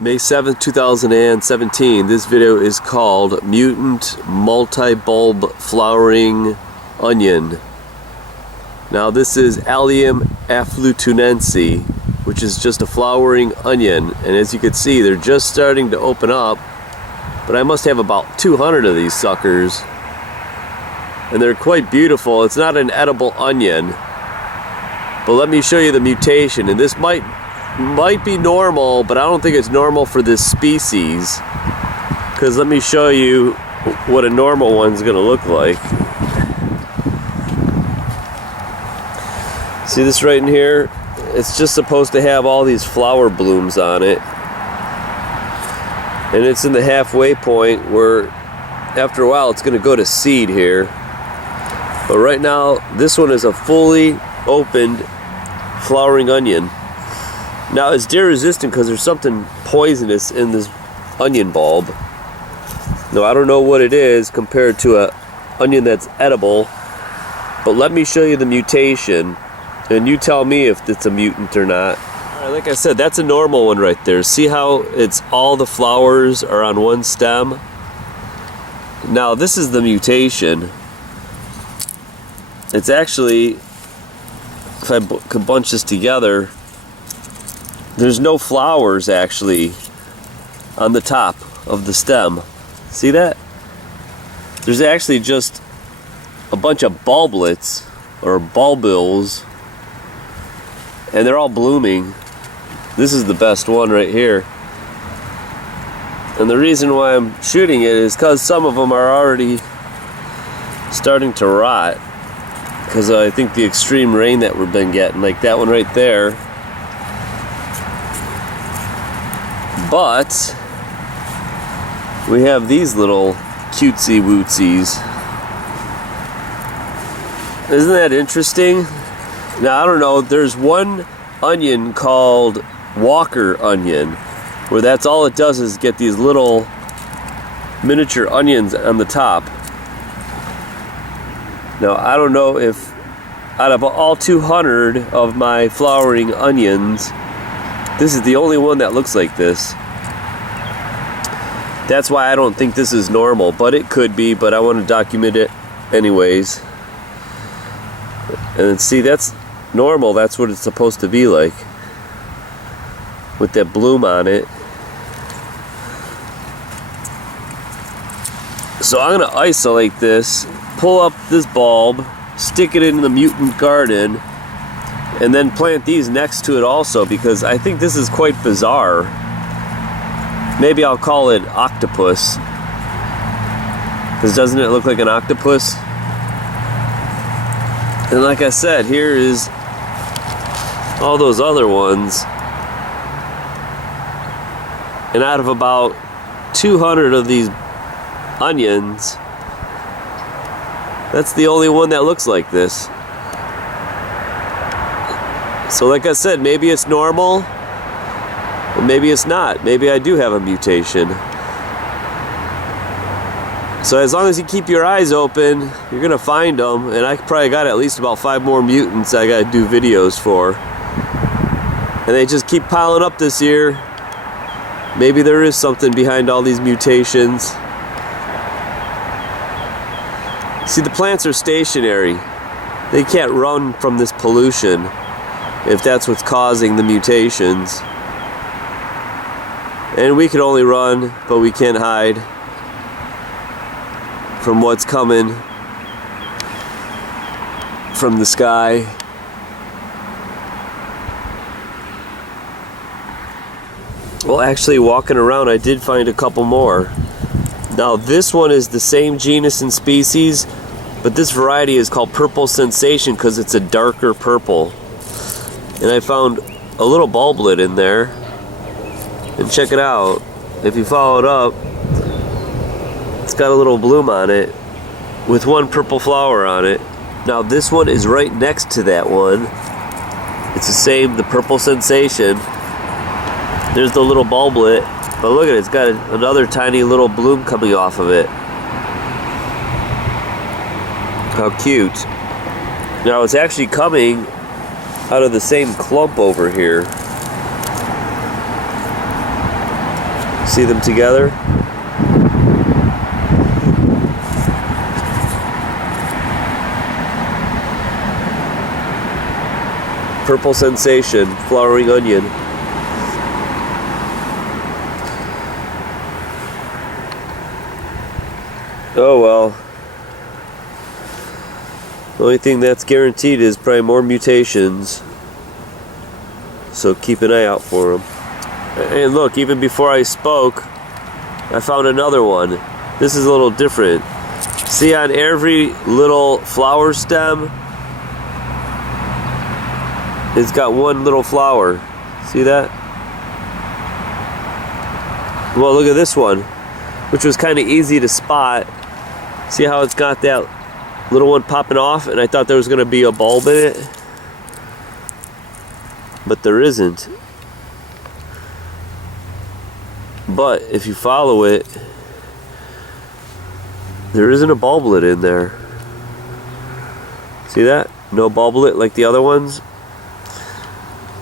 May 7th, 2017. This video is called Mutant Multi-Bulb Flowering Onion. Now this is Allium afflutunense, which is just a flowering onion, and as you can see they're just starting to open up, but I must have about 200 of these suckers, and they're quite beautiful. It's not an edible onion, but let me show you the mutation, and this might be normal, but I don't think it's normal for this species, because let me show you what a normal one's gonna look like. See this right in here? It's just supposed to have all these flower blooms on it, and it's in the halfway point where after a while it's gonna go to seed here. But right now this one is a fully opened flowering onion. Now it's deer resistant because there's something poisonous in this onion bulb. Now I don't know what it is compared to a onion that's edible, but let me show you the mutation and you tell me if it's a mutant or not. Alright, like I said, that's a normal one right there. See how it's all the flowers are on one stem? Now this is the mutation. It's actually, if I could bunch this together, there's no flowers actually on the top of the stem. See that? There's actually just a bunch of bulblets or bulbils, and they're all blooming. This is the best one right here. And the reason why I'm shooting it is because some of them are already starting to rot, because I think the extreme rain that we've been getting, like that one right there. But we have these little cutesy wootsies. Isn't that interesting? Now I don't know, there's one onion called Walker onion, where that's all it does is get these little miniature onions on the top. Now I don't know if out of all 200 of my flowering onions, this is the only one that looks like this. That's why I don't think this is normal, but it could be, but I want to document it anyways. And see, that's normal, that's what it's supposed to be like, with that bloom on it. So I'm going to isolate this, pull up this bulb, stick it in the mutant garden, and then plant these next to it also, because I think this is quite bizarre. Maybe I'll call it octopus, because doesn't it look like an octopus? And like I said, here is all those other ones, and out of about 200 of these onions, that's the only one that looks like this. So like I said, maybe it's normal, or maybe it's not. Maybe I do have a mutation. So as long as you keep your eyes open, you're gonna find them, and I probably got at least about 5 more mutants I gotta do videos for. And they just keep piling up this year. Maybe there is something behind all these mutations. See, the plants are stationary. They can't run from this pollution if that's what's causing the mutations. And we can only run, but we can't hide from what's coming from the sky. Well, actually, walking around, I did find a couple more. Now, this one is the same genus and species, but this variety is called Purple Sensation because it's a darker purple. And I found a little bulblet in there. And check it out. If you follow it up, it's got a little bloom on it with one purple flower on it. Now this one is right next to that one. It's the same, the Purple Sensation. There's the little bulblet, but look at it, it's got another tiny little bloom coming off of it. How cute. Now it's actually coming out of the same clump over here. See them together? Purple sensation, flowering onion. Oh well. The only thing that's guaranteed is probably more mutations. So keep an eye out for them. And look, even before I spoke, I found another one. This is a little different. See, on every little flower stem, it's got one little flower. See that? Well, look at this one, which was kind of easy to spot. See how it's got that little one popping off, and I thought there was going to be a bulb in it, but there isn't. But if you follow it, there isn't a bulblet in there. See that? No bulblet like the other ones.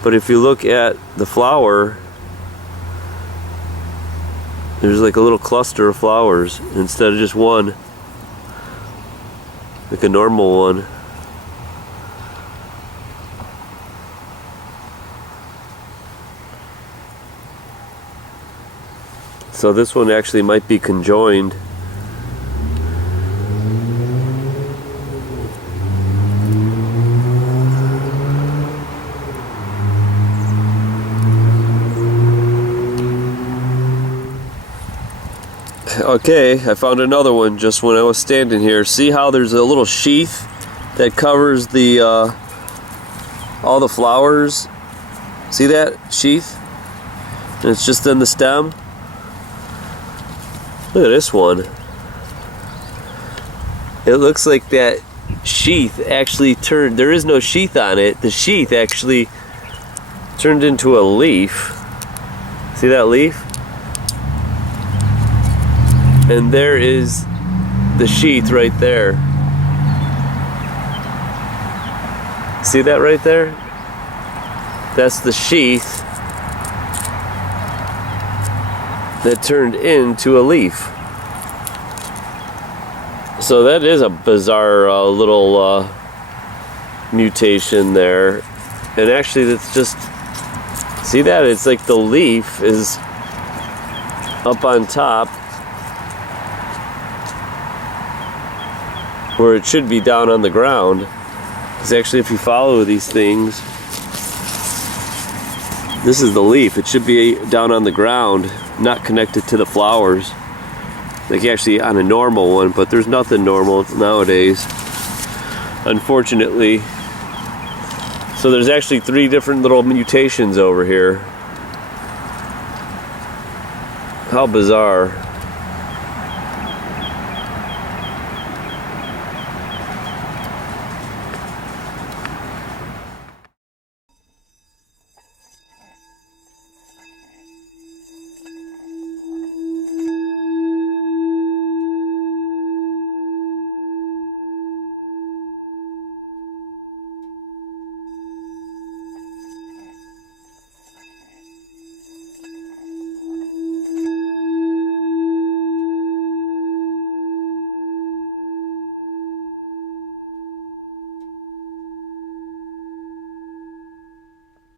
But if you look at the flower, there's like a little cluster of flowers instead of just one, like a normal one. So this one actually might be conjoined. Okay, I found another one just when I was standing here. See how there's a little sheath that covers the all the flowers? See that sheath? And it's just in the stem. Look at this one. It looks like that sheath actually turned, there is no sheath on it. The sheath actually turned into a leaf. See that leaf? And there is the sheath right there. See that right there? That's the sheath that turned into a leaf. So that is a bizarre little mutation there. And actually that's just, see that? It's like the leaf is up on top, where it should be down on the ground. Because actually if you follow these things, this is the leaf. It should be down on the ground, not connected to the flowers. Like actually on a normal one, but there's nothing normal nowadays, unfortunately. So there's actually 3 different little mutations over here. How bizarre.